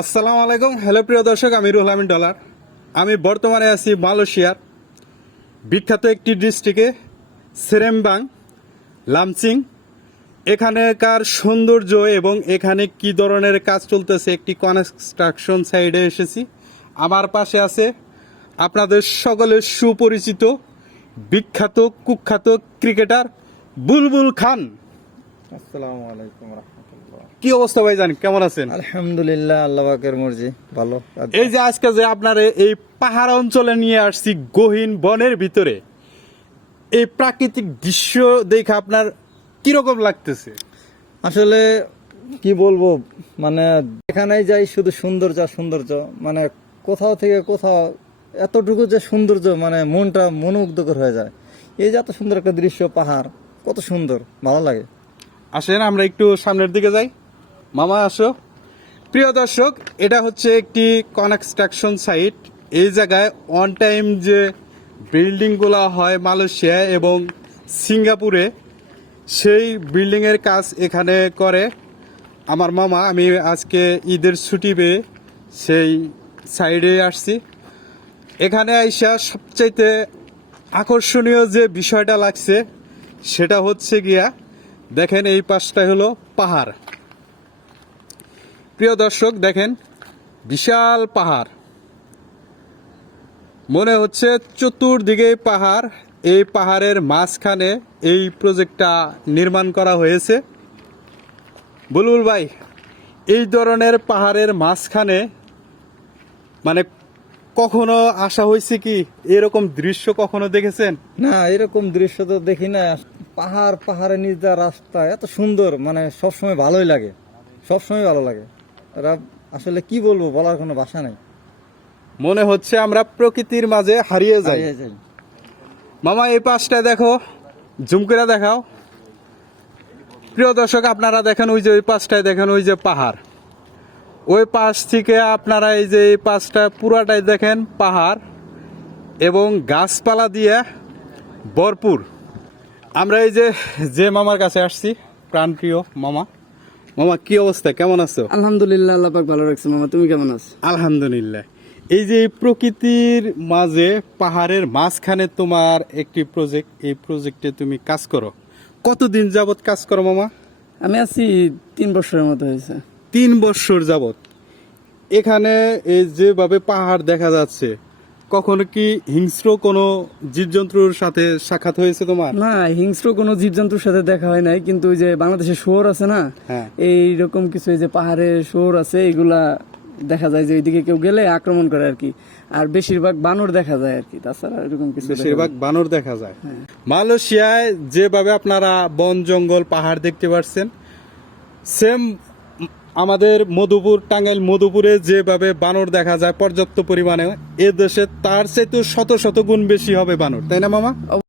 আসসালামু আলাইকুম। হ্যালো প্রিয় দর্শক, আমি রুহুল আমিন ডলার। আমি বর্তমানে আছি মালয়েশিয়ার বিখ্যাত একটি ডিস্ট্রিক্টে, সেরেমবাং, লামচিং। এখানেকার সৌন্দর্য এবং এখানে কি ধরনের কাজ চলতেছে, একটি কনস্ট্রাকশন সাইডে এসেছি। আমার পাশে আছে আপনাদের সকলের সুপরিচিত বিখ্যাত, কুখ্যাত ক্রিকেটার বুলবুল খান। আসসালামু আলাইকুম কি অবস্থা ভাই জান কেমন আছেন? আলহামদুলিল্লাহ আল্লাহ পাকের মর্জি ভালো। এই যে আজকে যে আপনার এই পাহাড় অঞ্চলে নিয়ে আসছি গহীন বনের ভিতরে এই প্রাকৃতিক দৃশ্য দেখে আপনার কীরকম লাগতেছে? আসলে কি বলব মানে এখানেই যাই শুধু সৌন্দর্য আর সৌন্দর্য মানে কোথাও থেকে কোথাও এতটুকু যে সৌন্দর্য মানে মনটা মনোমুগ্ধকর হয়ে যায়। এই যে এত সুন্দর একটা দৃশ্য পাহাড় কত সুন্দর ভালো লাগে। আসেন আমরা একটু সামনের দিকে যাই। মামা, আসো। প্রিয় দর্শক, এটা হচ্ছে একটি কনস্ট্রাকশন সাইট এই জায়গায় অন টাইম যে বিল্ডিংগুলো হয় মালয়েশিয়া এবং সিঙ্গাপুরে, সেই বিল্ডিংয়ের কাজ এখানে করে। আমার মামা, আমি আজকে ঈদের ছুটি পেয়ে সেই সাইডে আসছি। এখানে আইসা সবচাইতে আকর্ষণীয় যে বিষয়টা লাগছে, সেটা হচ্ছে গিয়া, দেখেন এই পাশটা হলো পাহাড়। প্রিয় দর্শক, দেখেন, বিশাল পাহাড়। মনে হচ্ছে চতুর্দিকে পাহাড়। এই পাহাড়ের মাঝখানে এই প্রজেক্টটা নির্মাণ করা হয়েছে। বুলবুল ভাই, এই ধরনের পাহাড়ের মাঝখানে মানে কখনো আসা হয়েছে কি? এরকম দৃশ্য কখনো দেখেছেন? না, এরকম দৃশ্য তো দেখি না। পাহাড়, পাহাড়ের দেওয়া রাস্তা, এত সুন্দর মানে সবসময় ভালোই লাগে। সবসময় ভালো লাগে। এরা আসলে কি বলব বলার কোনো ভাষা নেই। মনে হচ্ছে আমরা প্রকৃতির মাঝে হারিয়ে যাই। হারিয়ে যাই। মামা এই পাশটা দেখো। জুম করে দেখাও। প্রিয় দর্শক আপনারা দেখেন ওই যে ওই পাশটায় দেখেন ওই যে পাহাড়। ওই পাশ থেকে আপনারা এই যে এই পাশটা পুরাটাই দেখেন পাহাড় এবং গাছপালা দিয়ে ভরপুর। আমরা এই যে যে মামার কাছে আসছি প্রাণপ্রিয় মামা। মামা কি অবস্থা? কেমন আছো? আলহামদুলিল্লাহ আল্লাহ পাক ভালো রাখছে মামা। তুমি কেমন আছো? আলহামদুলিল্লাহ। এই যে প্রকৃতির মাঝে পাহাড়ের মাঝখানে তোমার একটি প্রজেক্ট এই প্রজেক্টে তুমি কাজ করো। কতদিন যাবত কাজ করো মামা? আমি আছি তিন বছরের মতো হয়েছে। তিন বছর যাবত এখানে এই যেভাবে পাহাড় দেখা যাচ্ছে কখনো কি হিংস্র কোনো জীবজন্তুর সাথে সাক্ষাৎ হয়েছে তোমার? না হিংস্র কোনো জীবজন্তুর সাথে দেখা হয় নাই কিন্তু ওই যে বাংলাদেশে শোর আছে না হ্যাঁ। এইরকম কিছু এই যে পাহাড়ে শোর আছে এগুলা দেখা যায় যে ওইদিকে কেউ গেলে আক্রমণ করে আর কি। আর বেশিরভাগ বানর দেখা যায় আর কি তাছাড়া এরকম কিছু বেশিরভাগ বানর দেখা যায়। মালয়েশিয়ায় যেভাবে আপনারা বন জঙ্গল পাহাড় দেখতে পাচ্ছেন সেম আমাদের মধুপুর, টাঙ্গাইল মধুপুরে যেভাবে বানর দেখা যায় পর্যাপ্ত পরিমাণে, এ দেশে তার তো শত শত গুণ বেশি হবে বানর, তাই না মামা?